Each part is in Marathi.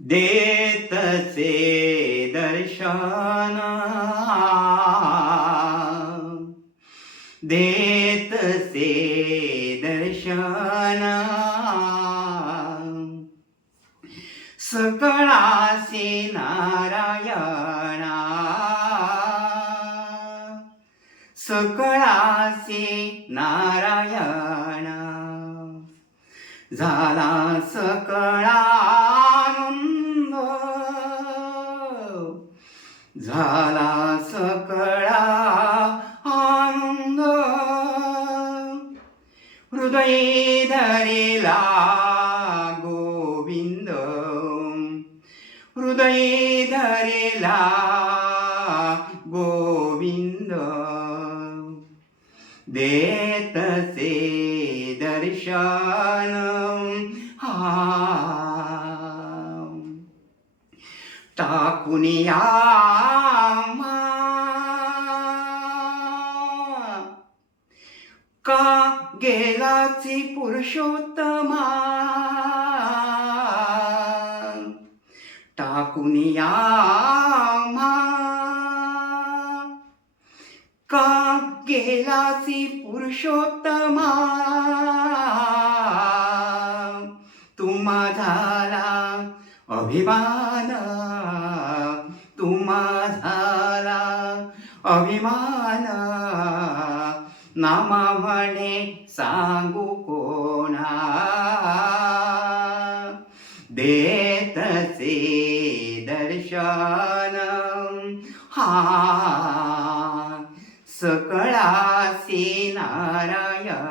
देतसे दर्शन देतसे दर्शन सकळासी नारायणा सकळासी नारायणा झाला सकळानंद झाला सकळा आनंद हृदय धरेला गोविंद हृदय धरेला गोविंद देतसे दर्शन टाकून या का गेलाची पुरुषोत्तमा टाकून या का गेलाची पुरुषोत्तमा तुम्हा झाला अभिमान तुम्हा झाला अभिमान नामा म्हणे सांगू कोणा देतसे दर्शन सकळासी नारायणा.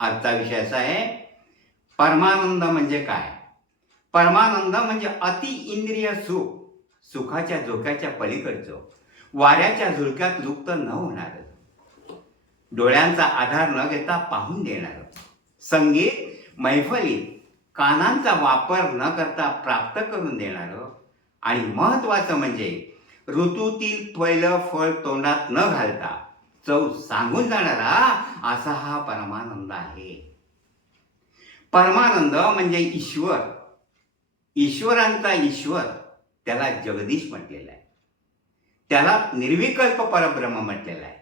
आजचा विषय असा आहे, परमानंद म्हणजे काय. परमानंद म्हणजे अति इंद्रिय सुख, सुखाच्या झोक्याच्या पलीकडचं, वाऱ्याच्या झुळक्यात लुप्त न होणार, डोळ्यांचा आधार न घेता पाहून देणार, संगीत मैफलीत कानांचा वापर न करता प्राप्त करून देणार, आणि महत्वाचं म्हणजे ऋतूतील पहिलं फळ तोंडात न घालता चव सांगून जाणारा असा हा परमानंद आहे. परमानंद म्हणजे ईश्वर, ईश्वरांचा ईश्वर, त्याला जगदीश म्हटलेला आहे. त्याला निर्विकल्प परब्रह्म म्हटलेला आहे.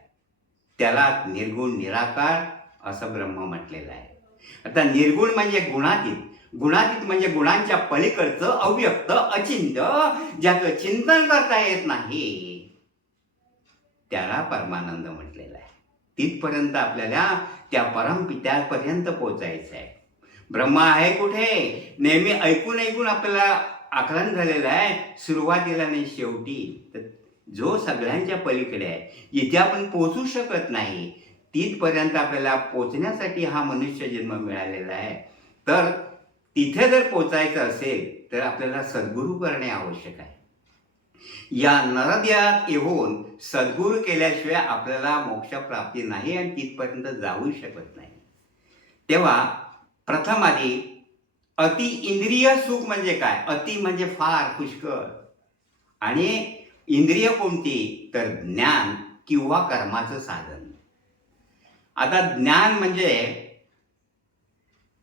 त्याला निर्गुण निराकार असं ब्रह्म म्हटलेलं आहे. आता निर्गुण म्हणजे गुणातीत, गुणातीत म्हणजे गुणांच्या पलीकडचं अव्यक्त अचिंत्य, ज्याचं चिंतन करता येत नाही, त्याला परमानंद म्हटलेला आहे. तिथपर्यंत आपल्याला त्या परमपित्यापर्यंत पोहोचायचं आहे. ब्रह्म आहे कुठे, नेहमी ऐकून ऐकून आपल्याला आकलन झालेलं आहे, सुरुवातीला नाही शेवटी. तर जो सगळ्यांच्या पलीकडे आहे, इथे आपण पोहोचू शकत नाही, तिथपर्यंत आपल्याला पोचण्यासाठी हा मनुष्य जन्म मिळालेला आहे. तर तिथे जर पोचायचं असेल तर आपल्याला सद्गुरू करणे आवश्यक आहे. या नरदेहात येऊन सद्गुरू केल्याशिवाय आपल्याला मोक्षप्राप्ती नाही आणि तिथपर्यंत जाऊ शकत नाही. तेव्हा प्रथम आधी अति इंद्रिय सुख म्हणजे काय. अति म्हणजे फार, पुष्कळ, आणि इंद्रिय कोणती तर ज्ञान किंवा कर्माचं साधन. आता ज्ञान म्हणजे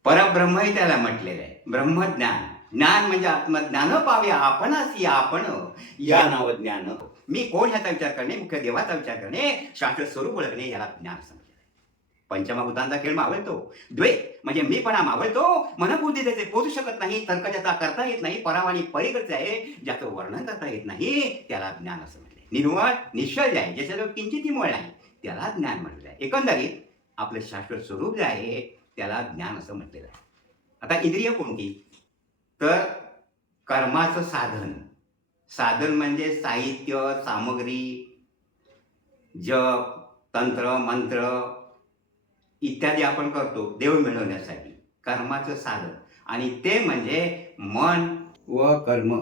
परब्रह्मही त्याला म्हटलेलं आहे, ब्रह्मज्ञान. ज्ञान म्हणजे आत्मज्ञान पाव्या आपणासी आपण, या नाव ज्ञान. मी कोण ह्याचा विचार करणे, मुख्य देवाचा विचार करणे, शास्त्र स्वरूप ओळखणे, याला ज्ञान समजले. पंचमभूतांचा खेळ मावळतो, द्वे म्हणजे मीपणा मावळतो, मनबुद्धी त्याचे पोचू शकत नाही, तर्क ज्याचा करता येत नाही, परावानी पलीकडचे आहे, ज्याचं वर्णन करता येत नाही, त्याला ज्ञान असं म्हटले. निर्मळ निश्चय आहे, ज्याच्याजवळ किंचितही मळ नाही, त्याला ज्ञान म्हटलं आहे. एकंदरीत आपलं शाश्वत स्वरूप जे आहे त्याला ज्ञान असं म्हटलेलं आहे. आता इंद्रिय कोणती तर कर्माचं साधन. साधन म्हणजे साहित्य, सामग्री, जप, तंत्र, मंत्र इत्यादी आपण करतो देव मिळवण्यासाठी, कर्माचं साधन. आणि ते म्हणजे मन व कर्म.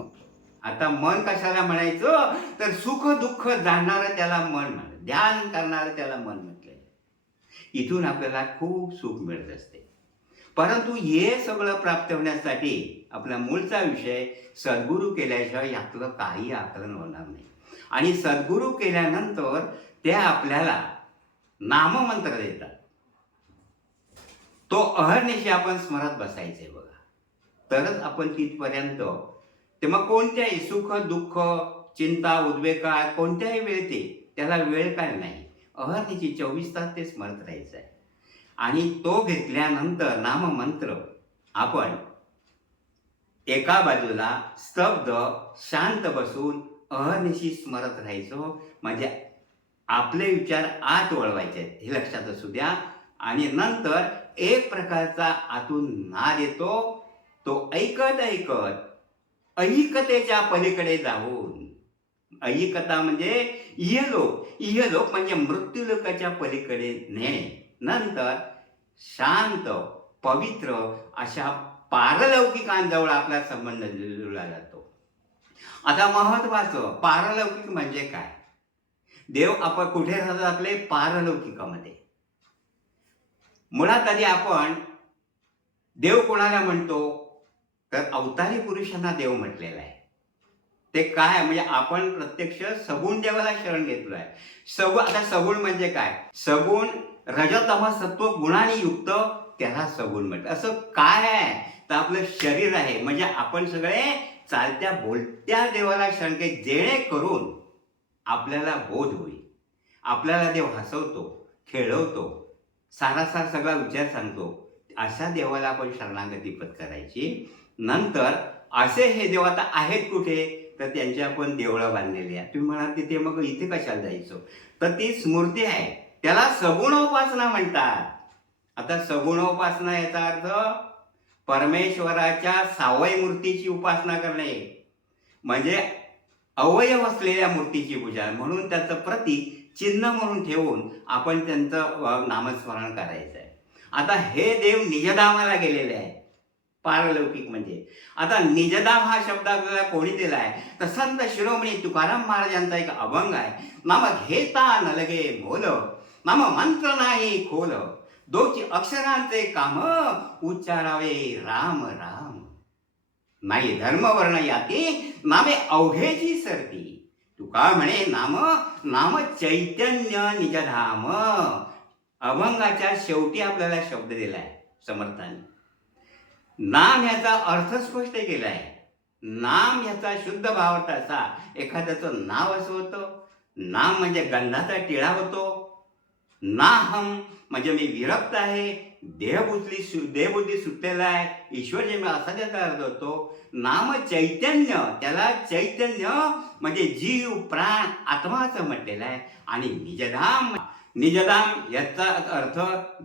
आता मन कशाला म्हणायचं तर सुख दुःख जाणणारं त्याला मन म्हणत, ध्यान करणारं त्याला मन म्हटलं. इथून आपल्याला खूप सुख मिळत असते. परंतु हे सगळं प्राप्त होण्यासाठी आपला मूळचा विषय सद्गुरू केल्याशिवाय यातलं काही आकलन होणार नाही. आणि सद्गुरू केल्यानंतर ते आपल्याला नाममंत्र देतात. तो अहर्निशी आपण स्मरत बसायचे बघा. तरच आपण तिथपर्यंत, ते मग कोणत्याही सुख दुःख चिंता उद्वेग काय कोणत्याही वेळ त्याला वेळ काय नाही, अहर्निशी 24 तास ते स्मरत राहायचं आहे. आणि तो घेतल्यानंतर नाममंत्र आपण एका बाजूला स्तब्ध शांत बसून अहर्निशी स्मरत राहायचो. म्हणजे आपले विचार आत वळवायचे आहेत हे लक्षात असू द्या. आणि नंतर एक प्रकारचा आतून नाद येतो, तो ऐकत ऐकत ऐहिकतेच्या पलीकडे जाऊन, ऐहिकता म्हणजे इहलोक म्हणजे मृत्यूलोकाच्या पलीकडे नेणे. नंतर शांत पवित्र अशा पारलौकिकांजवळ आपला संबंध जुळला जातो. आता महत्वाचं, पारलौकिक म्हणजे काय? देव आपण कुठे राहतात? आपले पारलौकिकामध्ये. मुळात आधी आपण देव कोणाला म्हणतो? तर अवतारी पुरुषांना देव म्हटलेला आहे. ते काय म्हणजे आपण प्रत्यक्ष सगुण देवाला शरण घेतलो आहे. आता सगुण म्हणजे काय? सगुण रजतम सत्व गुणाने युक्त, त्याला सगुण म्हणतात. असं काय आहे? तर आपलं शरीर आहे. म्हणजे आपण सगळे चालत्या बोलत्या देवाला शरण घे, जेणेकरून आपल्याला बोध होईल. आपल्याला देव हसवतो, खेळवतो, सारासार सगळा विचार सांगतो. अशा देवाला आपण शरणागती पत्करायची. नंतर असे हे देव आता आहेत कुठे? तर त्यांची आपण देवळं बांधलेली आहे. तुम्ही म्हणाल तिथे मग इथे कशाला जायचं? तर ती स्मृती आहे, त्याला सगुणोपासना म्हणतात. आता सगुणोपासना याचा अर्थ परमेश्वराच्या सावय मूर्तीची उपासना करणे, म्हणजे अवयव असलेल्या मूर्तीची पूजा. म्हणून त्याचं प्रतीक चिन्ह म्हणून ठेवून आपण त्यांचं नामस्मरण करायचं आहे. आता हे देव निजधामाला गेलेले आहे, पारलौकिक म्हणजे. आता निजधाम हा शब्द आपल्याला कोणी दिला आहे? तर संत शिरोमणी तुकाराम महाराजांचा एक अभंग आहे. नाम घेता न लगे मोल, नाम मंत्र नाही खोल, दोची अक्षरांचे काम, उच्चारावे राम राम. नाही धर्मवर्ण याती, नामे अवघेची सरती. तुका म्हणे नाम चैतन्य निजधाम. अभंगाच्या शेवटी आपल्याला शब्द दिलाय समर्थाने. नाम याचा अर्थ स्पष्ट केला आहे. नाम याचा शुद्ध भावार्थ असा, एखाद्याचं नाव असं होतं. नाम म्हणजे गंधाचा टिळा होतो. नाहम म्हणजे मी विरक्त आहे, देहबुद्धी सुटलेला आहे, ईश्वर जे मी असा त्याचा अर्थ होतो. नाम चैतन्य, त्याला चैतन्य म्हणजे जीव प्राण आत्माचं म्हटलेलं आहे. आणि निजधाम याचा अर्थ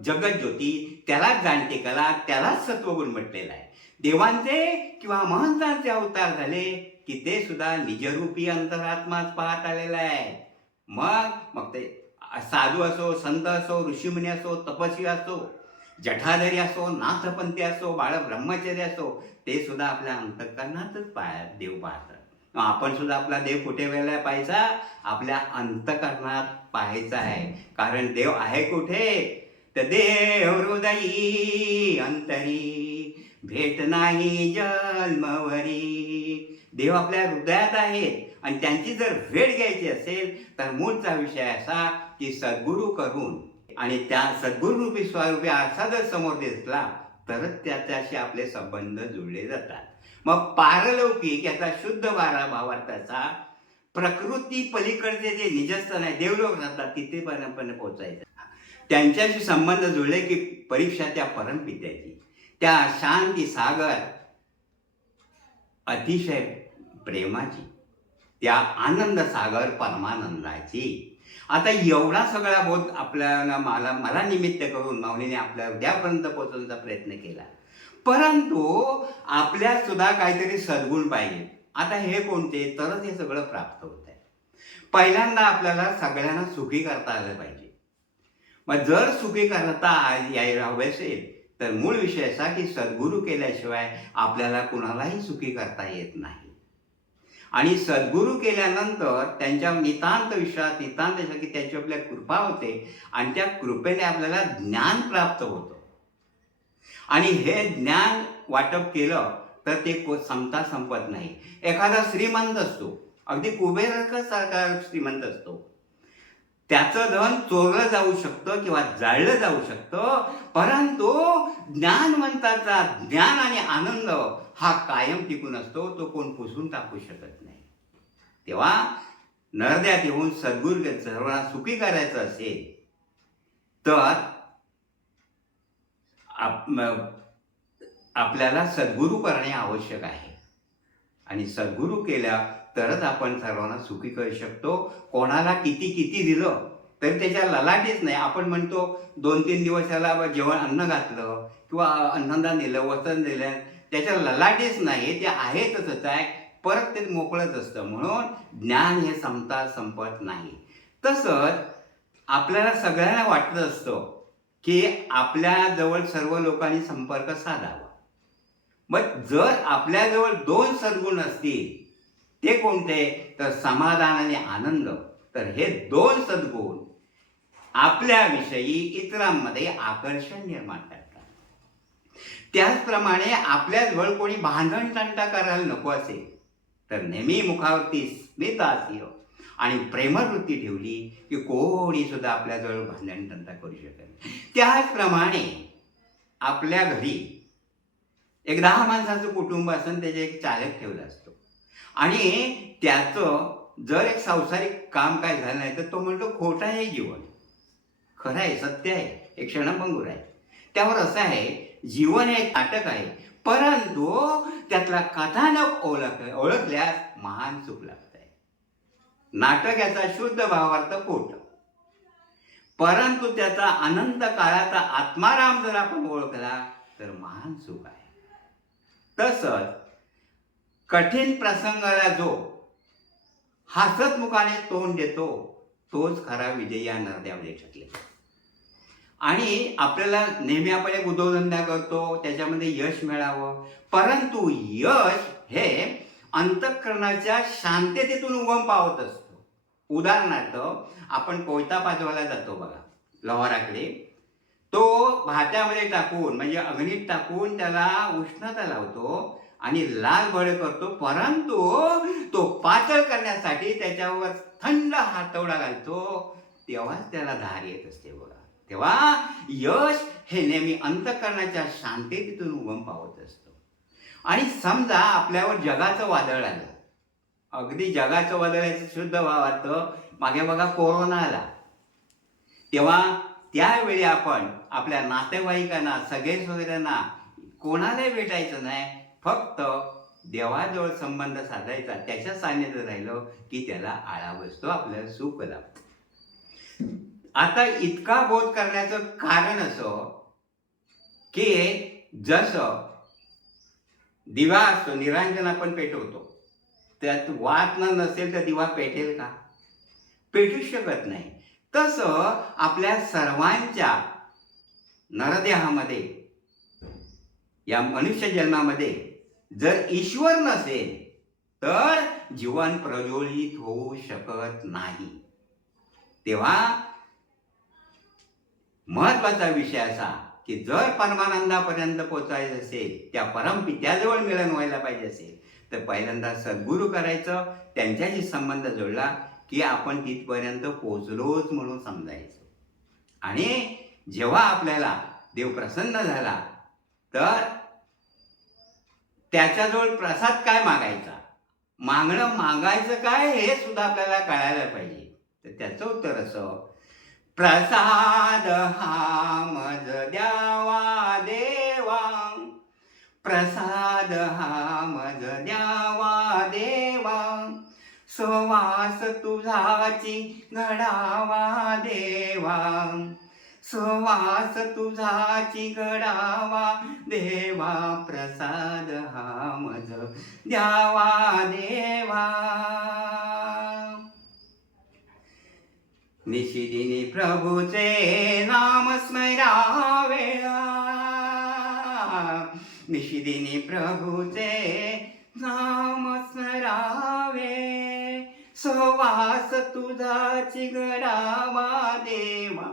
जगज्योती, त्यालाच जाणते कला, त्यालाच सत्वगुण म्हटलेला आहे. देवांचे किंवा महंतांचे अवतार झाले की ते सुद्धा निजरूपी अंतरात्माच पाहत आलेला आहे. मग ते साधू असो, संत असो, ऋषीमुनी असो, तपस्वी असो, जठाधारी असो, नाथपंथी असो, बाळ ब्रह्मचर्य असो, ते सुद्धा आपल्या अंतःकरणातच देव पाहतात. आपण सुद्धा आपला देव कुठे वेळेला पाहायचा? आपल्या अंतःकरणात पाहायचा आहे. कारण देव आहे कुठे? तर देव हृदयी अंतरी, भेट नाही जन्मवरी. देव आपल्या हृदयात आहेत. आणि त्यांची जर भेट घ्यायची असेल तर मूळचा विषय असा की सद्गुरू करून, आणि त्या सद्गुरूरूपी स्वरूपी आरसा जर समोर दिसला तरच त्याच्याशी आपले संबंध जुळले जातात. मग पारलौकिक याचा शुद्ध भावार्थाचा प्रकृती पलीकडचे जे निजस्थान आहे, देवलोक राहतात, तिथे पर्यंत पोहोचायचं. त्यांच्याशी संबंध जुळले की परीक्षा त्या परमपित्याची, त्या शांती सागर अतिशय प्रेमाची, त्या आनंद सागर परमानंदाची. आता एवढा सगळा बोध आपल्याला मला निमित्त करून माऊलीने आपल्या हृदयापर्यंत पोहोचवण्याचा प्रयत्न केला. परंतु आपल्यात सुद्धा काहीतरी सद्गुण पाहिजे. आता हे कोणते? तरच हे सगळं प्राप्त होत आहे. पहिल्यांदा आपल्याला सगळ्यांना सुखी करता आलं पाहिजे. मग जर सुखी करता यायला हवे असेल तर मूळ विषय असा की सद्गुरू केल्याशिवाय आपल्याला कुणालाही सुखी करता येत नाही. आणि सद्गुरू केल्यानंतर त्यांच्या नितांत विश्वास, नितांत की त्याची आपल्या कृपा होते आणि त्या कृपेने आपल्याला ज्ञान प्राप्त होतं. आणि हे ज्ञान वाटप केलं तर ते संपत नाही. एखादा श्रीमंत असतो, अगदी कुबेरासारखा श्रीमंत असतो, त्याचं धन चोरलं जाऊ शकतं किंवा जाळलं जाऊ शकतं, परंतु ज्ञानवंताचा ज्ञान आणि आनंद हा कायम टिकून असतो, तो कोण पुसून टाकू शकत नाही. तेव्हा नरद्यात येऊन सद्गुरू सर्वांना सुखी करायचं असेल तर आपल्याला सद्गुरू करणे आवश्यक आहे. आणि सद्गुरू केल्या तरच आपण सर्वांना सुखी करू शकतो. कोणाला किती किती दिलं तरी त्याच्या ललाटीच नाही. आपण म्हणतो 2-3 दिवस त्याला जेवण अन्न घातलं किंवा अन्नदान दिलं, वचन दिलं, त्याच्या ललाटीच नाही, ते आहे तसंच आहे, परत ते मोकळंच असतं. म्हणून ज्ञान हे संपत नाही. तसंच आपल्याला सगळ्यांना वाटत असतं की आपल्याजवळ सर्व लोकांनी संपर्क साधावा. मग जर आपल्याजवळ 2 सद्गुण असतील, ते कोणते? तर समाधान आणि आनंद. तर हे 2 सद्गुण आपल्याविषयी इतरांमध्ये आकर्षण निर्माण करतात. त्याचप्रमाणे आपल्याजवळ कोणी भांडण तंटा करायला नको असेल तर नेहमी मुखावरती स्मित हास्य आणि प्रेमवृत्ती ठेवली की कोणी सुद्धा आपल्याजवळ भांडण तंटा करू शकत नाही. त्याचप्रमाणे आपल्या घरी एक 10 माणसाचं कुटुंब असेल, त्याचे एक चालक ठेवला असतो आणि त्याचं जर एक सांसारिक काम काय झालं नाही तर तो म्हणतो खोटं आहे जीवन, खरं आहे, सत्य आहे, एक क्षणभंगूर आहे. त्यावर असं आहे, जीवन हे एक नाटक आहे, परंतु त्यातला कथानक ओळखल्यास महान सुख लागत आहे. नाटक याचा शुद्ध भावार्थ खोटं, परंतु त्याचा अनंत काळाचा आत्माराम जर आपण ओळखला तर महान सुख आहे. तसंच कठीण प्रसंगाला जो हसतमुखाने तोंड देतो तोच खरा विजयी या नरद्यामध्ये ठरले. आणि आपल्याला नेहमी आपण एक उद्योगधंदा करतो, त्याच्यामध्ये यश मिळावं, परंतु यश हे अंतःकरणाच्या शांततेतून उगम पावत असतो. उदाहरणार्थ आपण कोयता पाजवायला जातो बघा लोहाराकडे, तो भात्यामध्ये टाकून म्हणजे अग्नीत टाकून त्याला उष्णता लावतो आणि लाल भड करतो, परंतु तो पातळ करण्यासाठी त्याच्यावर थंड हातोडा घालतो, तेव्हाच त्याला धार येत असते बघा. तेव्हा यश हे नेहमी अंतःकरणाच्या शांततेतून उगम पावत असतो. आणि समजा आपल्यावर जगाचं वादळ आलं, अगदी जगाचं वादळ याचं शुद्ध भावार्थ मागे बघा कोरोना आला, तेव्हा त्यावेळी आपण आपल्या नातेवाईकांना, सगळ्यांना कोणालाही भेटायचं नाही, फक्त देवाजवळ संबंध साधायचा, त्याच्या सान्निध्यात राहिलं की त्याला आळा बसतो, आपल्याला सुख लाभतं. आता इतका बोध करण्याचं कारण असं की जसं दिवा असतो, निरांजन आपण पेटवतो, त्यात वात नसेल तर दिवा पेटेल का? पेटू शकत नाही. तसं आपल्या सर्वांच्या नरदेहामध्ये, या मनुष्य जन्मामध्ये जर ईश्वर नसेल तर जीवन प्रज्वलित होऊ शकत नाही. तेव्हा महत्वाचा विषय असा की जर परमानंदापर्यंत पोचायचं असेल, त्या परमपित्याजवळ मिलन व्हायला पाहिजे असेल, तर पहिल्यांदा सद्गुरू करायचं, त्यांच्याशी संबंध जोडला की आपण तिथपर्यंत पोचलोच म्हणून समजायचं. आणि जेव्हा आपल्याला देव प्रसन्न झाला तर त्याच्याजवळ प्रसाद काय मागायचा, मागायचं काय हे सुद्धा आपल्याला कळायला पाहिजे. तर त्याचं उत्तर असं, प्रसाद हा मज द्यावा देवा, प्रसाद हा मज द्यावा देवा, सुवास तुझाची घडावा देवा, सुवास तुझाची घडावा देवा, प्रसाद हा मज द्यावा देवा. निशिदिनी प्रभूचे नाम स्मरावे, निशिदिनी प्रभूचे नाम स्मरावे, सुवास तुझाची घडावा देवा,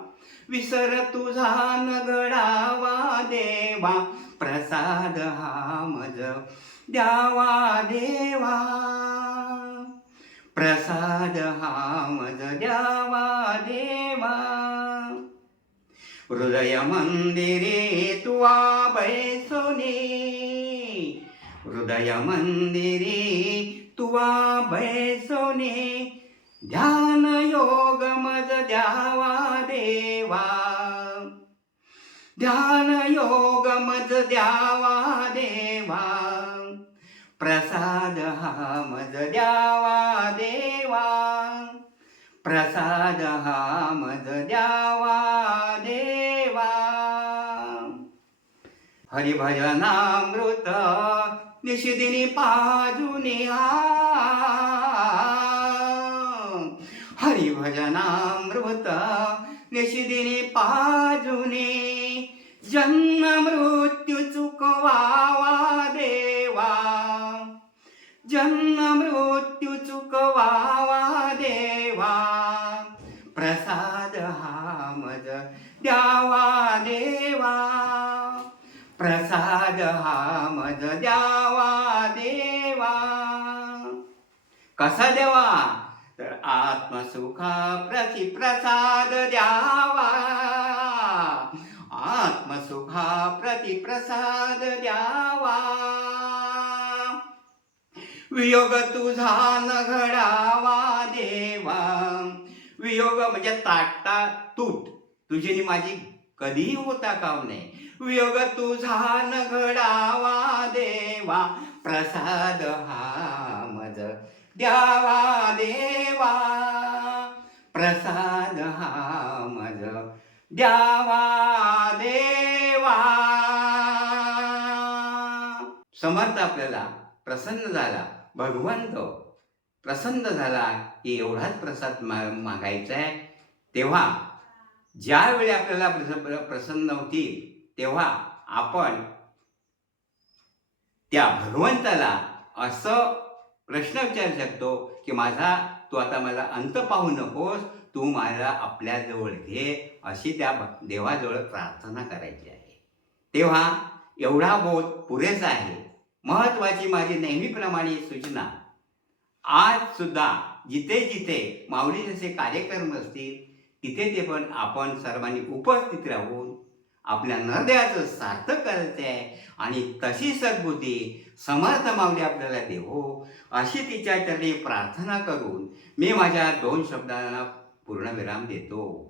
विसर तुझा न घडावा देवा, प्रसाद हा मज द्यावा देवा. प्रसाद हा मज द्यावा देवा, हृदय मंदिरे तुवा बैसोने, हृदय मंदिरे तुवा बैसोने, ध्यान योग मज द्यावा देवा, ध्यान योग मज द्यावा देवा, प्रसाद हा मज द्यावा देवा, प्रसाद हा मज द्यावा देवा. हरिभजनामृत निशिदिनी पाजुने हरिभजनामृत निशिदिनी पाजुने, जन्म मृत्यू चुकवावा देवा, जन्म मृत्यू चुकवावा देवा, प्रसाद हा मज द्यावा देवा, प्रसाद हा मज द्यावा देवा. कसा द्यावा तर आत्मसुखा प्रति प्रसाद द्यावा, आत्मसुखा प्रति प्रसाद द्यावा, वियोग तुझा न घडावा देवा, वियोग म्हणजे ताटता तूट, तुझी नि माझी कधीही होता काम नये, वियोग तुझा न घडावा देवा, प्रसाद हा मज द्यावा देवा, प्रसाद हा मज द्यावा देवा. समर्थ आपल्याला प्रसन्न झाला, भगवंत प्रसन्न झाला की एवढाच प्रसाद मागायचा आहे. तेव्हा ज्यावेळी आपल्याला प्रसन्न होतील तेव्हा आपण त्या भगवंताला असं प्रश्न विचारू शकतो की माझा तू आता मला अंत पाहू नकोस, तू मला आपल्याजवळ घे, अशी त्या देवाजवळ प्रार्थना करायची आहे. तेव्हा एवढा बोध पुरेसा आहे. महत्त्वाची माझी नेहमीप्रमाणे सूचना, आज सुद्धा जिथे जिथे माऊली जसे कार्यक्रम असतील तिथे ते पण आपण सर्वांनी उपस्थित राहून आपल्या नरदेवाचं सार्थक करायचं आहे. आणि तशी सद्बुद्धी समर्थ माऊली आपल्याला देवो अशी तिच्या चरणी प्रार्थना करून मी माझ्या 2 शब्दांना पूर्णविराम देतो.